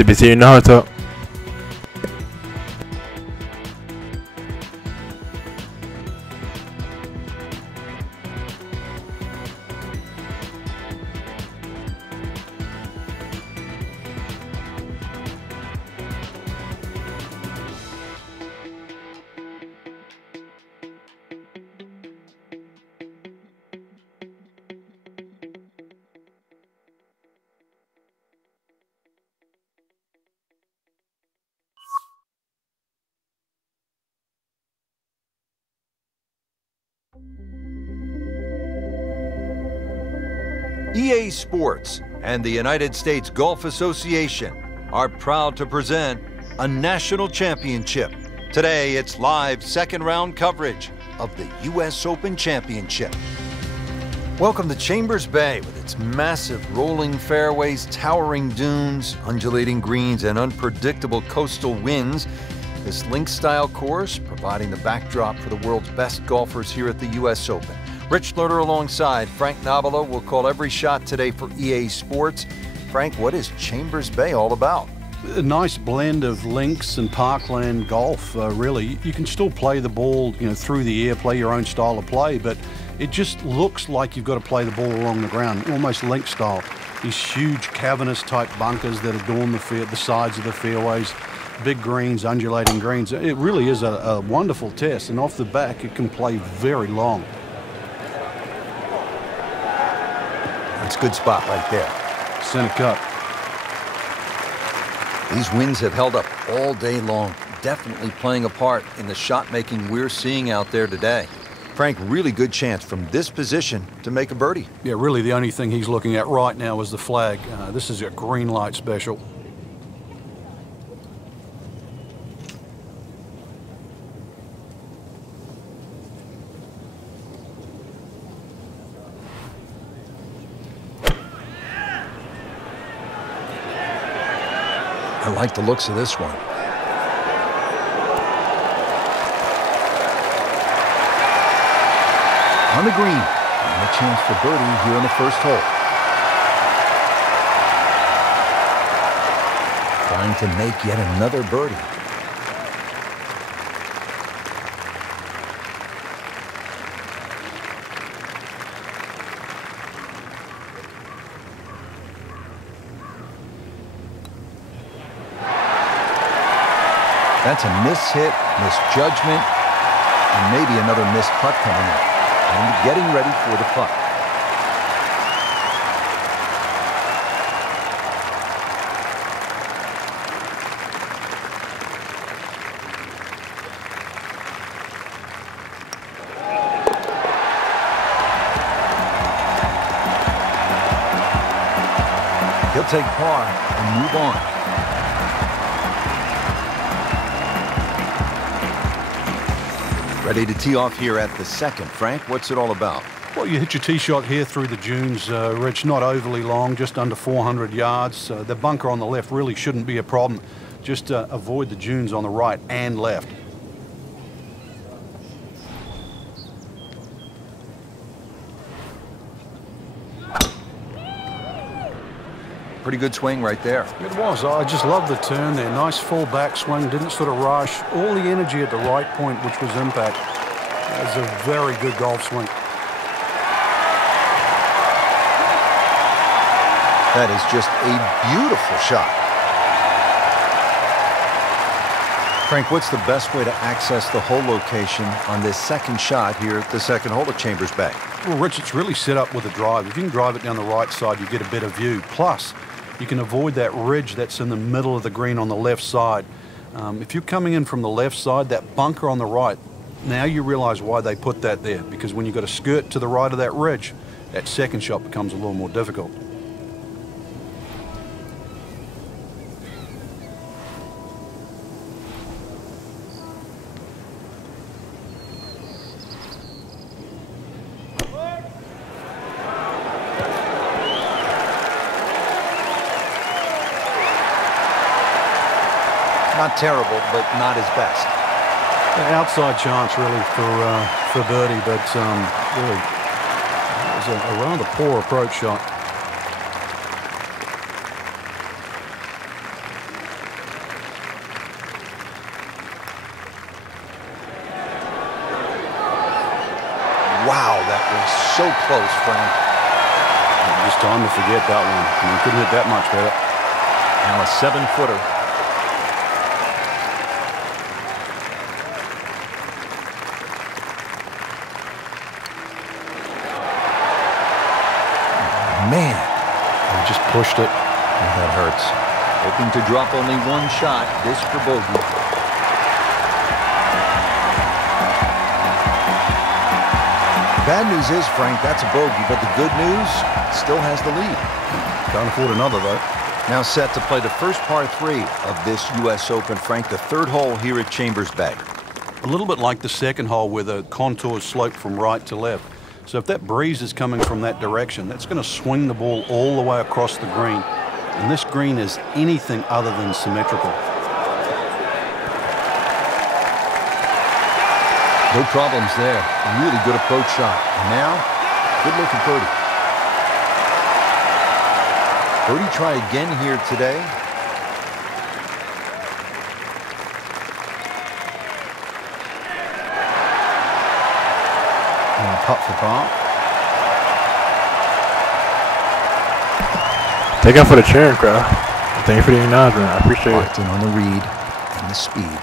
SBC Naruto. EA Sports and the United States Golf Association are proud to present a national championship. Today, it's live second round coverage of the US Open Championship. Welcome to Chambers Bay with its massive rolling fairways, towering dunes, undulating greens, and unpredictable coastal winds. This links-style course providing the backdrop for the world's best golfers here at the US Open. Rich Lerner alongside Frank Nobilo will call every shot today for EA Sports. Frank, what is Chambers Bay all about? A nice blend of links and parkland golf, really. You can still play the ball, through the air, play your own style of play, but it just looks like you've got to play the ball along the ground, almost link style. These huge cavernous type bunkers that adorn the sides of the fairways, big greens, undulating greens. It really is a wonderful test, and off the back it can play very long. That's a good spot right there. Center cut. These winds have held up all day long, definitely playing a part in the shot making we're seeing out there today. Frank, really good chance from this position to make a birdie. Yeah, really the only thing he's looking at right now is the flag. This is a green light special. I like the looks of this one. On the green, and a chance for birdie here in the first hole. Trying to make yet another birdie. That's a miss-hit, misjudgment, and maybe another missed putt coming up. And getting ready for the putt. He'll take par and move on. Ready to tee off here at the second. Frank, what's it all about? Well, you hit your tee shot here through the dunes, Rich, not overly long, just under 400 yards. The bunker on the left really shouldn't be a problem. Just avoid the dunes on the right and left. Pretty good swing right there. It was. I just love the turn there. Nice full back swing. Didn't sort of rush. All the energy at the right point, which was impact. That was a very good golf swing. That is just a beautiful shot. Frank, what's the best way to access the hole location on this second shot here at the second hole at Chambers Bay? Well, Rich, it's really set up with a drive. If you can drive it down the right side, you get a better view. Plus, you can avoid that ridge that's in the middle of the green on the left side. If you're coming in from the left side, that bunker on the right, now you realize why they put that there. Because when you've got a skirt to the right of that ridge, that second shot becomes a little more difficult. Not terrible, but not his best. An outside chance, really, for birdie, but really, it was a rather poor approach shot. so close, Frank. Just time to forget that one. You couldn't hit that much better. Now a 7-footer. Man, He just pushed it. that hurts. Hoping to drop only one shot. This for bogey. Bad news is, Frank, that's a bogey, but the good news still has the lead. Can't afford another, though. Now set to play the first par 3 of this U.S. Open, Frank, the third hole here at Chambers Bay. A little bit like the second hole where the contours slope from right to left. So if that breeze is coming from that direction, that's going to swing the ball all the way across the green. And this green is anything other than symmetrical. No problems there. Really good approach shot. And now, good looking birdie. Birdie try again here today. And a putt for par. Take out for the cheering crowd. Thank you for the acknowledgement. I appreciate Locked in on the read and the speed.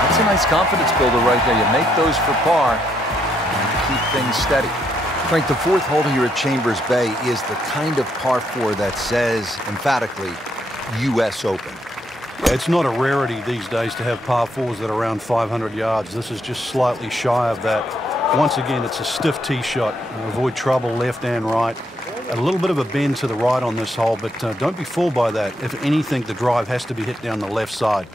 That's a nice confidence builder right there. You make those for par and keep things steady. Frank, the fourth hole here at Chambers Bay is the kind of par 4 that says emphatically U.S. Open. Yeah, it's not a rarity these days to have par 4s that are around 500 yards. This is just slightly shy of that. Once again, it's a stiff tee shot. Avoid trouble left and right. A little bit of a bend to the right on this hole, but don't be fooled by that. If anything, the drive has to be hit down the left side.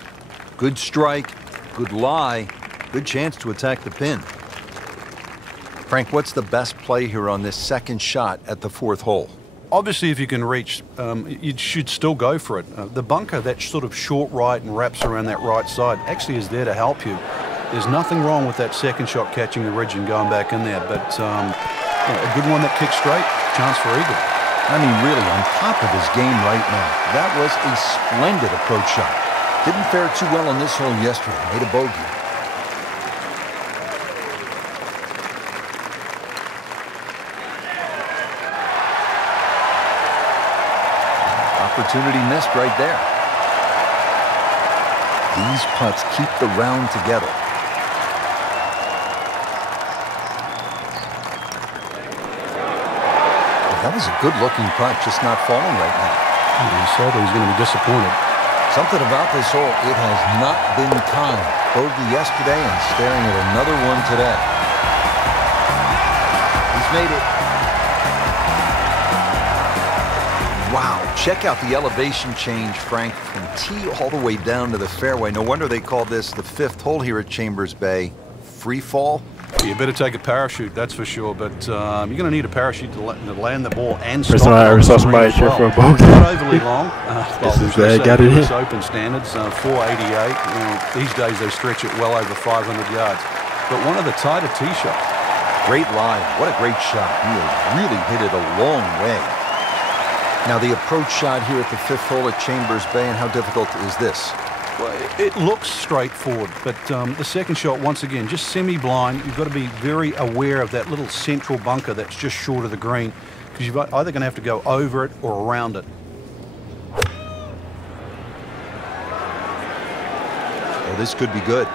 Good strike, good lie, good chance to attack the pin. Frank, what's the best play here on this second shot at the fourth hole? Obviously, if you can reach, you should still go for it. The bunker, that sort of short right and wraps around that right side, actually is there to help you. There's nothing wrong with that second shot catching the ridge and going back in there, but a good one that kicks straight, chance for eagle. I mean, really on top of his game right now. That was a splendid approach shot. Didn't fare too well on this hole yesterday. Made a bogey. Opportunity missed right there. These putts keep the round together. That was a good-looking putt, just not falling right now. Sadly, he's going to be disappointed. Something about this hole, it has not been kind. Bogey yesterday and staring at another one today. He's made it. Wow, check out the elevation change, Frank, from tee all the way down to the fairway. No wonder they call this the fifth hole here at Chambers Bay. Free fall. You better take a parachute, that's for sure, but you're going to need a parachute to land the ball and First stop time I it on ever the saw green somebody as cheer well. for a bogey. Not overly long. Got it in. US Open standards, 488. These days they stretch it well over 500 yards. But one of the tighter tee shots. Great line. What a great shot. He has really hit it a long way. Now the approach shot here at the fifth hole at Chambers Bay, and how difficult is this? Well, it looks straightforward, but the second shot, once again, just semi-blind. You've got to be very aware of that little central bunker that's just short of the green, because you're either going to have to go over it or around it. Oh, this could be good.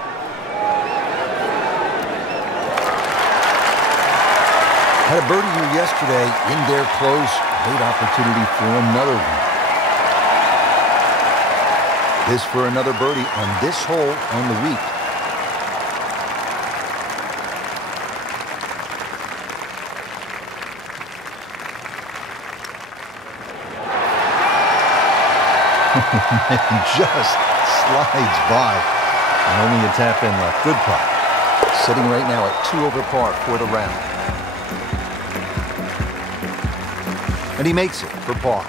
Had a birdie here yesterday, in there close, great opportunity for another one. This for another birdie on this hole on the week. Just slides by and only a tap in left. Good putt. Sitting right now at 2 over par for the round. And he makes it for par.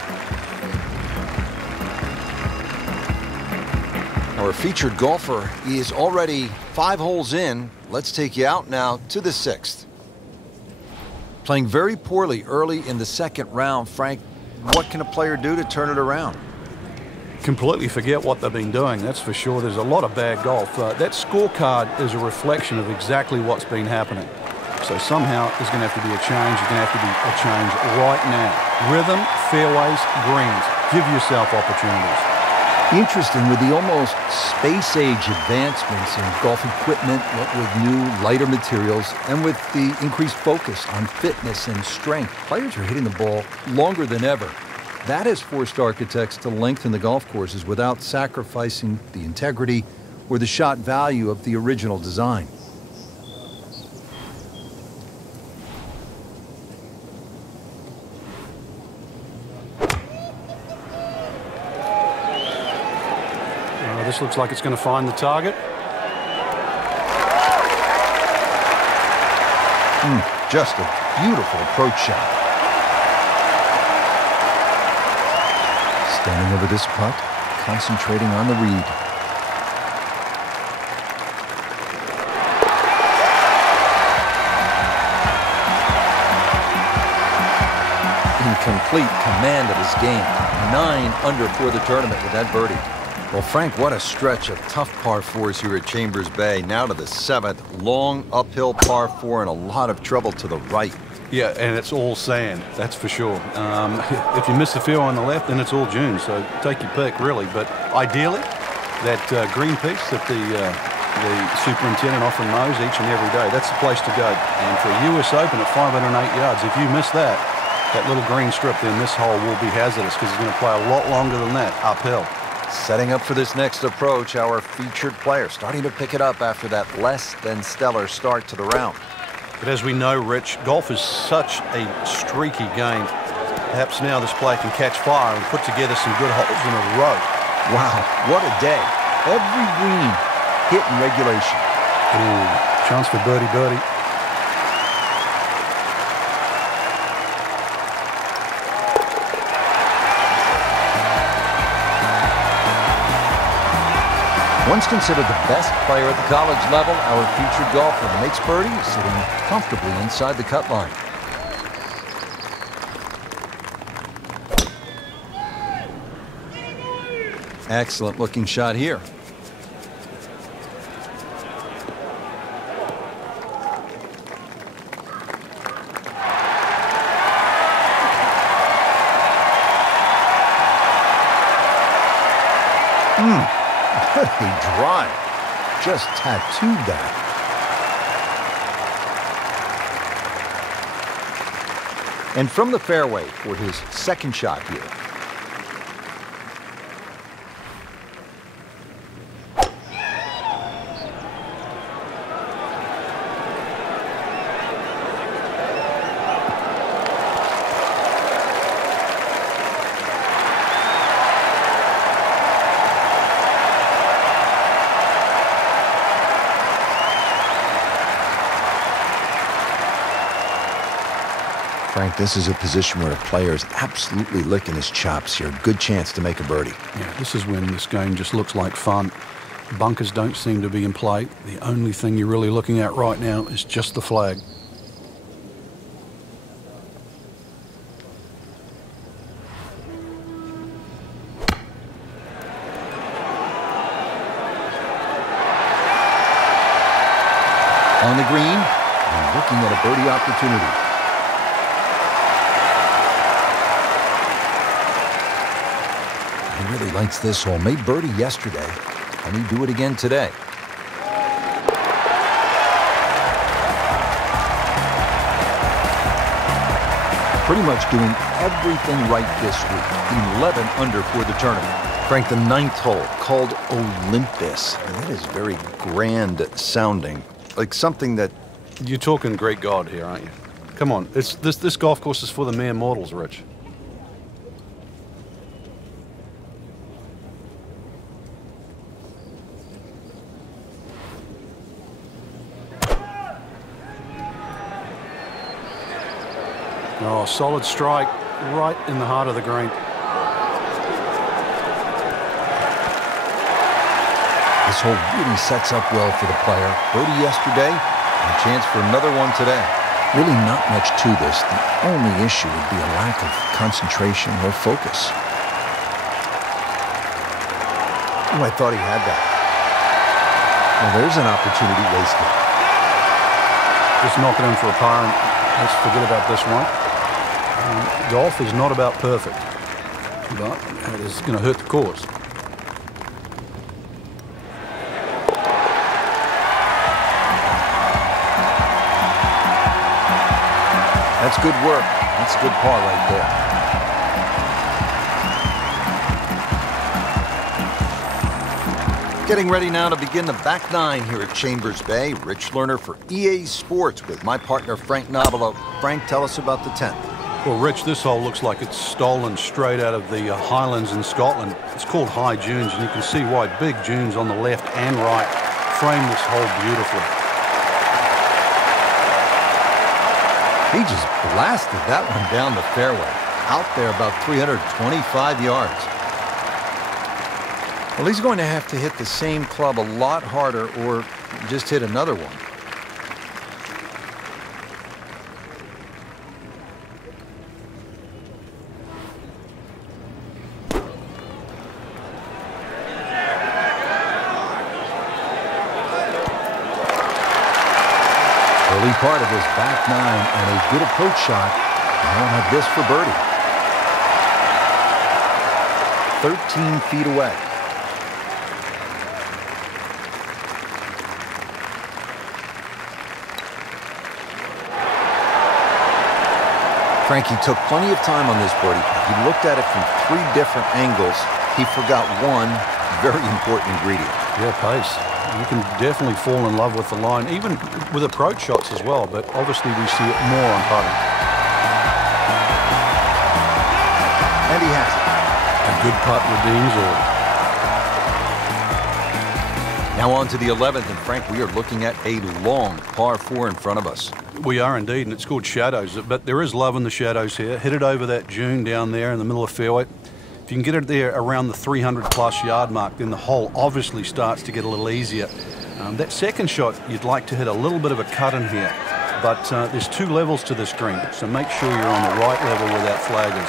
Our featured golfer is already 5 holes in. Let's take you out now to the 6th. Playing very poorly early in the second round, Frank. what can a player do to turn it around? Completely forget what they've been doing, that's for sure. There's a lot of bad golf. That scorecard is a reflection of exactly what's been happening. So somehow there's going to have to be a change. There's going to have to be a change right now. Rhythm, fairways, greens. Give yourself opportunities. Interesting, with the almost space-age advancements in golf equipment, what with new, lighter materials, and with the increased focus on fitness and strength, players are hitting the ball longer than ever. That has forced architects to lengthen the golf courses without sacrificing the integrity or the shot value of the original design. This looks like it's going to find the target. Just a beautiful approach shot. Standing over this putt, concentrating on the read. In complete command of his game. 9 under for the tournament with that birdie. Well, Frank, what a stretch of tough par 4s here at Chambers Bay. Now to the 7th, long uphill par 4 and a lot of trouble to the right. Yeah, and it's all sand, that's for sure. If you miss the field on the left, then it's all dunes, so take your pick, really. But ideally, that green piece that the superintendent often mows each and every day, that's the place to go. And for a US Open at 508 yards, if you miss that little green strip, then this hole will be hazardous because it's going to play a lot longer than that uphill. Setting up for this next approach, our featured player starting to pick it up after that less than stellar start to the round. But as we know, Rich, golf is such a streaky game. Perhaps now this player can catch fire and put together some good holes in a row. Wow, what a day. Every green hit in regulation. Ooh, chance for birdie. Once considered the best player at the college level, our featured golfer makes birdie, sitting comfortably inside the cut line. Excellent looking shot here. What a drive. Just tattooed that. And from the fairway for his second shot here. Frank, this is a position where a player is absolutely licking his chops here. Good chance to make a birdie. Yeah, this is when this game just looks like fun. Bunkers don't seem to be in play. The only thing you're really looking at right now is just the flag. On the green, and looking at a birdie opportunity. He really likes this hole. Made birdie yesterday. Can he do it again today? Pretty much doing everything right this week. 11 under for the tournament. Frank, the 9th hole, called Olympus. And that is very grand sounding. Like something that... You're talking Greek god here, aren't you? Come on, this golf course is for the mere mortals, Rich. Oh, solid strike right in the heart of the green. This hole really sets up well for the player. Birdie yesterday, and a chance for another one today. Really not much to this. The only issue would be a lack of concentration or focus. Oh, I thought he had that. Well, there's an opportunity wasted. Just knocking him for a par, and let's forget about this one. Golf is not about perfect, but it is going to hurt the cause. That's good work. That's a good par right there. Getting ready now to begin the back nine here at Chambers Bay. Rich Lerner for EA Sports with my partner Frank Nobilo. Frank, tell us about the 10th. Well, Rich, this hole looks like it's stolen straight out of the Highlands in Scotland. It's called High Dunes, and you can see why big dunes on the left and right frame this hole beautifully. He just blasted that one down the fairway. Out there about 325 yards. Well, he's going to have to hit the same club a lot harder or just hit another one. Early part of his back nine and a good approach shot. Now have this for birdie. 13 feet away. Frankie took plenty of time on this birdie putt. He looked at it from 3 different angles. He forgot one very important ingredient. Yeah, pace. You can definitely fall in love with the line, even with approach shots as well, but obviously we see it more on putting. And he has it. A good putt redeems all. Now on to the 11th, and Frank, we are looking at a long par 4 in front of us. We are indeed, and it's called shadows, but there is love in the shadows here. Hit it over that dune down there in the middle of the fairway. If you can get it there around the 300-plus yard mark, then the hole obviously starts to get a little easier. That second shot, you'd like to hit a little bit of a cut in here, but there's 2 levels to this green, so make sure you're on the right level where that flag is.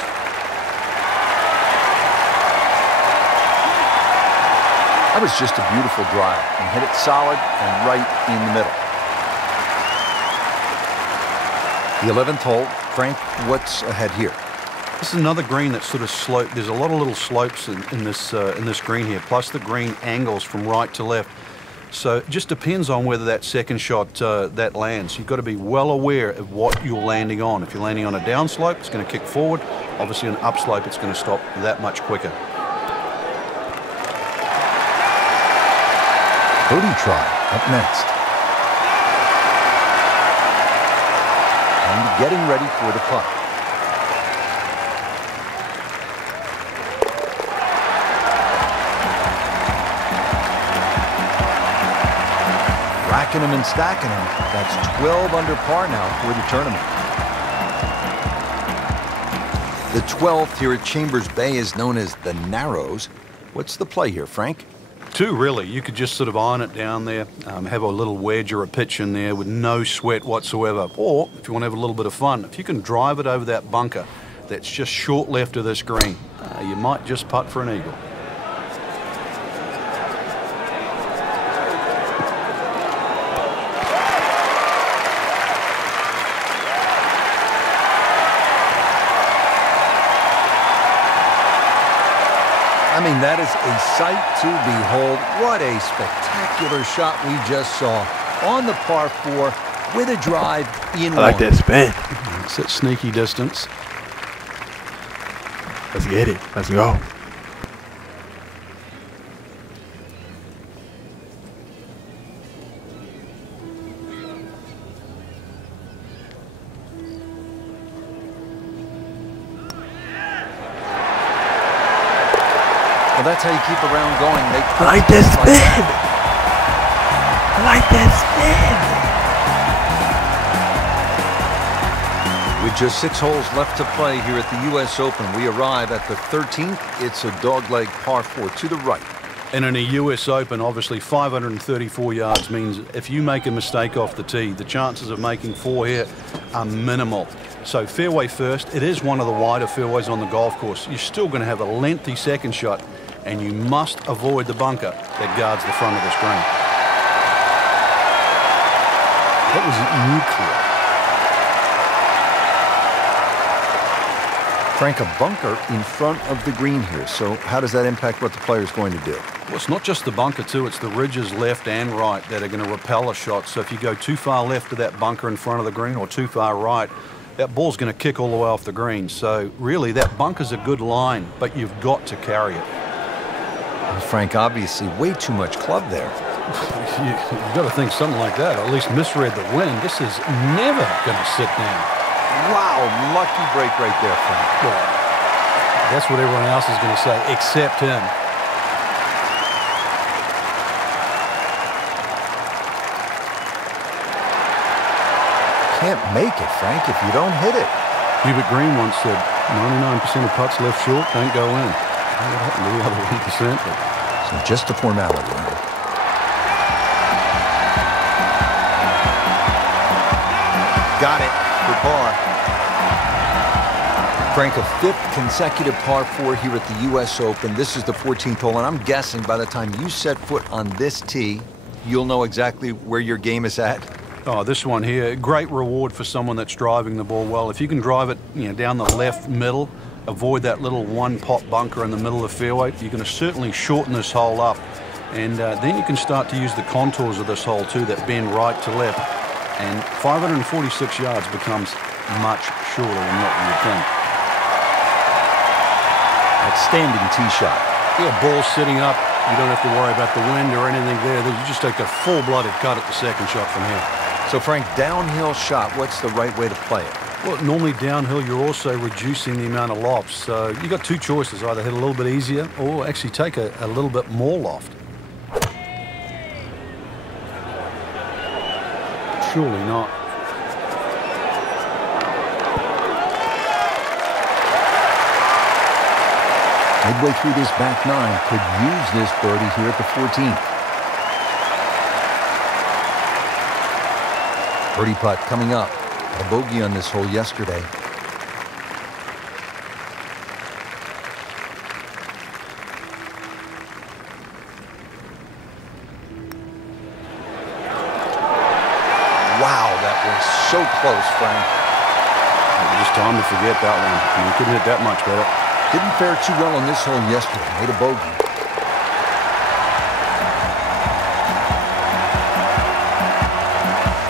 That was just a beautiful drive and hit it solid and right in the middle. The 11th hole, Frank, what's ahead here? This is another green that's sort of sloped. There's a lot of little slopes in this green here, plus the green angles from right to left. So it just depends on whether that second shot that lands. You've got to be well aware of what you're landing on. If you're landing on a downslope, it's going to kick forward. Obviously, an upslope, it's going to stop that much quicker. Birdie try up next. And getting ready for the putt. Racking them and stacking them. That's 12 under par now for the tournament. The 12th here at Chambers Bay is known as the Narrows. What's the play here, Frank? 2, really. You could just sort of iron it down there, have a little wedge or a pitch in there with no sweat whatsoever. Or, if you want to have a little bit of fun, if you can drive it over that bunker that's just short left of this green, you might just putt for an eagle. I mean, that is a sight to behold. What a spectacular shot we just saw on the par 4 with a drive in one. I like that spin. It's at sneaky distance. Let's get it. Let's go. Well, that's how you keep a round going. I like that spin. I like that spin. With just 6 holes left to play here at the U.S. Open, we arrive at the 13th. It's a dogleg par 4 to the right. And in a US Open, obviously 534 yards means if you make a mistake off the tee, the chances of making 4 here are minimal. So fairway first. It is one of the wider fairways on the golf course. You're still going to have a lengthy second shot, and you must avoid the bunker that guards the front of the screen. That was nuclear. Frank, a bunker in front of the green here. So how does that impact what the player's going to do? Well, it's not just the bunker, too. It's the ridges left and right that are going to repel a shot. So if you go too far left to that bunker in front of the green or too far right, that ball's going to kick all the way off the green. So really, that bunker's a good line, but you've got to carry it. Well, Frank, obviously way too much club there. You've got to think something like that, or at least misread the wind. This is never going to sit down. Wow, lucky break right there, Frank. Well, that's what everyone else is going to say, except him. Can't make it, Frank, if you don't hit it. Hubert Green once said, 99% of putts left short don't go in. I don't know what happened to the other 1%, but... So just a formality. Got it for par. Frank, a 5th consecutive par 4 here at the U.S. Open. This is the 14th hole, and I'm guessing by the time you set foot on this tee, you'll know exactly where your game is at. Oh, this one here, great reward for someone that's driving the ball well. If you can drive it, down the left middle, avoid that little one-pot bunker in the middle of the fairway, you're going to certainly shorten this hole up. And then you can start to use the contours of this hole too, that bend right to left. And 546 yards becomes much shorter than what you would think. Outstanding tee shot. Yeah, ball sitting up. You don't have to worry about the wind or anything there. You just take a full-blooded cut at the second shot from here. So, Frank, downhill shot, what's the right way to play it? Well, normally downhill, you're also reducing the amount of lofts. So you've got 2 choices, either hit a little bit easier or actually take a little bit more loft. Surely not. Midway through this back 9, could use this birdie here at the 14th. Birdie putt coming up. A bogey on this hole yesterday. Wow, that was so close, Frank. Just time to forget that one. You couldn't hit that much better. Didn't fare too well on this hole yesterday. Made a bogey.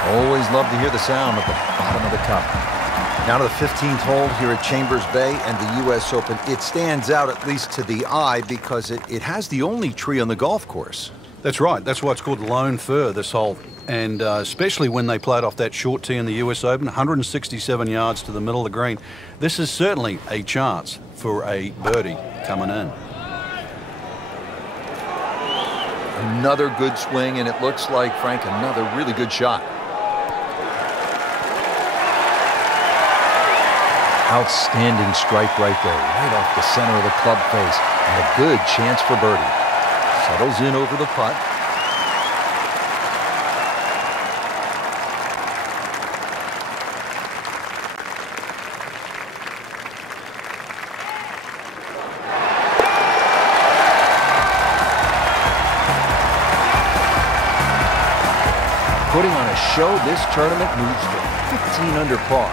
Always love to hear the sound at the bottom of the cup. Now to the 15th hole here at Chambers Bay and the U.S. Open. It stands out, at least to the eye, because it has the only tree on the golf course. That's right. That's why it's called Lone Fir, this hole. And especially when they played off that short tee in the U.S. Open, 167 yards to the middle of the green. This is certainly a chance for a birdie coming in. Another good swing, and it looks like, Frank, another really good shot. Outstanding strike right there, right off the center of the club face, and a good chance for birdie. Settles in over the putt. Putting on a show, this tournament moves to 15 under par.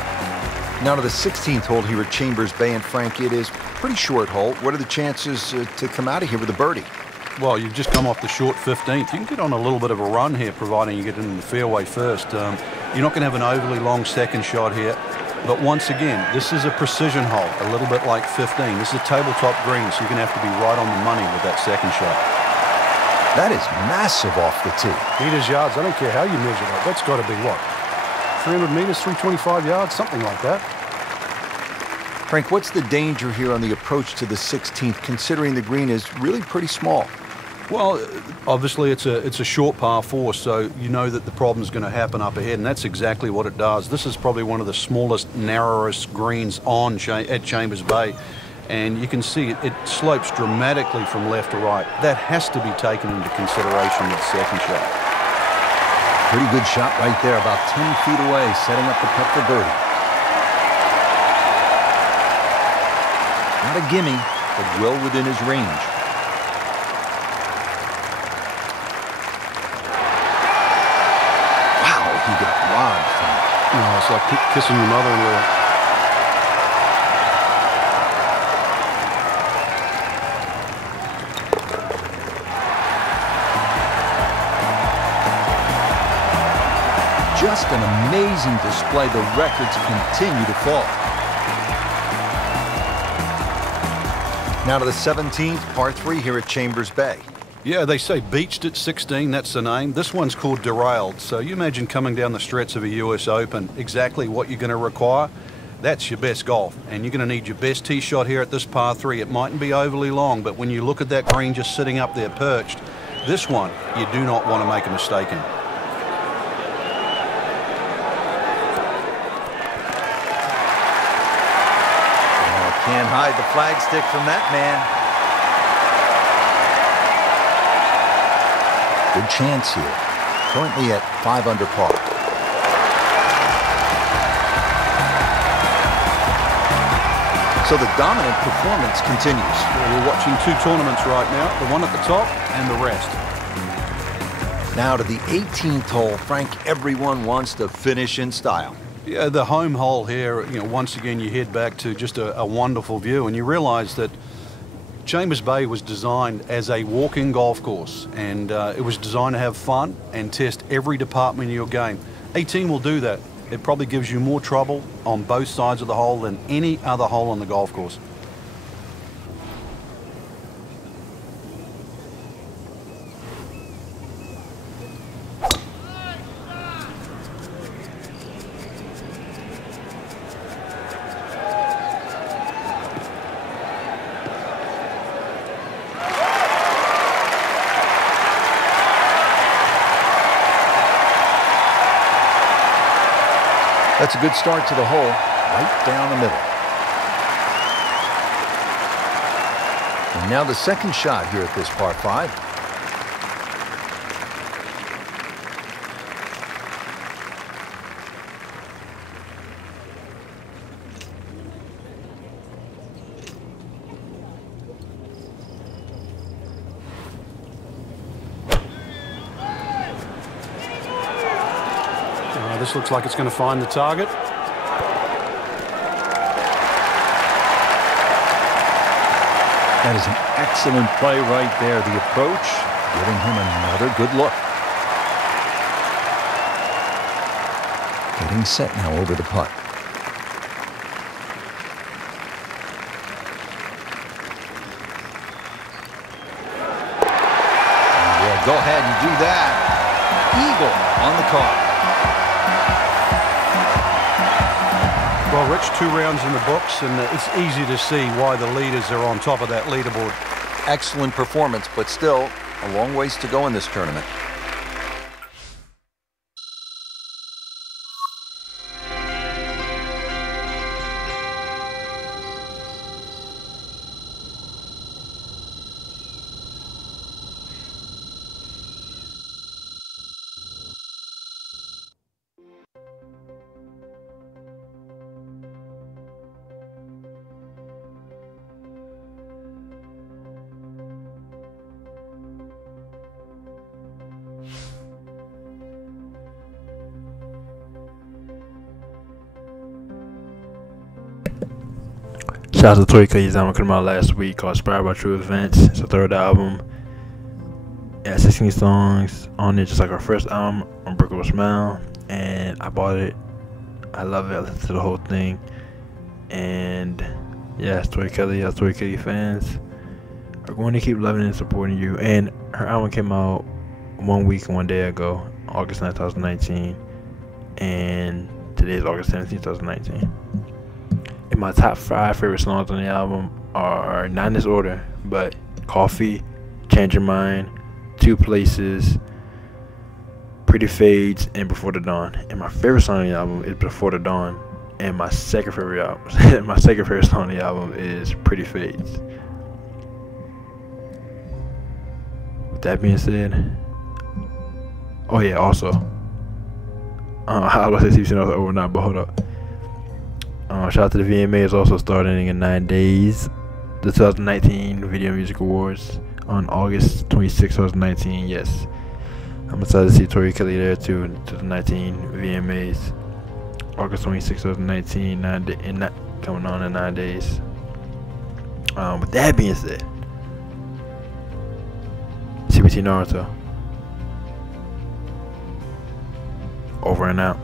Now to the 16th hole here at Chambers Bay, and Frank, it is a pretty short hole. What are the chances to come out of here with a birdie? Well, you've just come off the short 15th. You can get on a little bit of a run here, providing you get into the fairway first. You're not going to have an overly long second shot here. But once again, this is a precision hole, a little bit like 15. This is a tabletop green, so you're going to have to be right on the money with that second shot. That is massive off the tee. Meters, yards, I don't care how you measure that. That's got to be what? 300 meters, 325 yards, something like that. Frank, what's the danger here on the approach to the 16th, considering the green is really pretty small? Well, obviously it's a short par 4, so you know that the problem's going to happen up ahead, and that's exactly what it does. This is probably one of the smallest, narrowest greens at Chambers Bay. And you can see it slopes dramatically from left to right. That has to be taken into consideration with the second shot. Pretty good shot right there, about 10 feet away, setting up the putt for birdie. Not a gimme, but well within his range. Wow, he got robbed from it. Oh, it's like kissing your mother-in-law. Just an amazing display. The records continue to fall. Now to the 17th, par 3 here at Chambers Bay. Yeah, they say beached at 16, that's the name. This one's called Derailed. So you imagine coming down the stretch of a US Open, exactly what you're going to require. That's your best golf. And you're going to need your best tee shot here at this par 3. It mightn't be overly long, but when you look at that green just sitting up there perched, this one you do not want to make a mistake in. Can't hide the flagstick from that man. Good chance here. Currently at 5 under par. So the dominant performance continues. We're watching two tournaments right now, the one at the top and the rest. Now to the 18th hole. Frank, everyone wants to finish in style. Yeah, the home hole here, once again you head back to just a wonderful view, and you realize that Chambers Bay was designed as a walk-in golf course, and it was designed to have fun and test every department of your game. 18 will do that. It probably gives you more trouble on both sides of the hole than any other hole on the golf course. That's a good start to the hole, right down the middle. And now the second shot here at this par 5. This looks like it's going to find the target. That is an excellent play right there. The approach giving him another good look. Getting set now over the putt. Yeah, go ahead and do that. Eagle on the card. Well, Rich, 2 rounds in the books, and it's easy to see why the leaders are on top of that leaderboard. Excellent performance, but still a long ways to go in this tournament. Shout out to Toy Cuddy's album came out last week called Inspired by True Events. It's the 3rd album. It has 16 songs on it, just like our first album, Unbreakable Smile. And I bought it. I love it. I listened to the whole thing. And yeah, it's Toy Cuddy. Us Toy Cuddy fans are going to keep loving and supporting you. And her album came out 1 week and 1 day ago, August 9, 2019. And today is August 17, 2019. And my top 5 favorite songs on the album are not in this order, but Coffee, Change Your Mind, 2 Places, Pretty Fades, and Before the Dawn. And my favorite song on the album is Before the Dawn. And my second favorite album, my second favorite song on the album is Pretty Fades. With that being said, oh yeah, also, I was about to say over now, but hold up. Shout out to the VMAs also starting in 9 days. The 2019 Video Music Awards on August 26, 2019. Yes, I'm excited to see Tori Kelly there too. 2019 VMAs, August 26, 2019. Coming on in 9 days. With that being said, CBT Naruto over and out.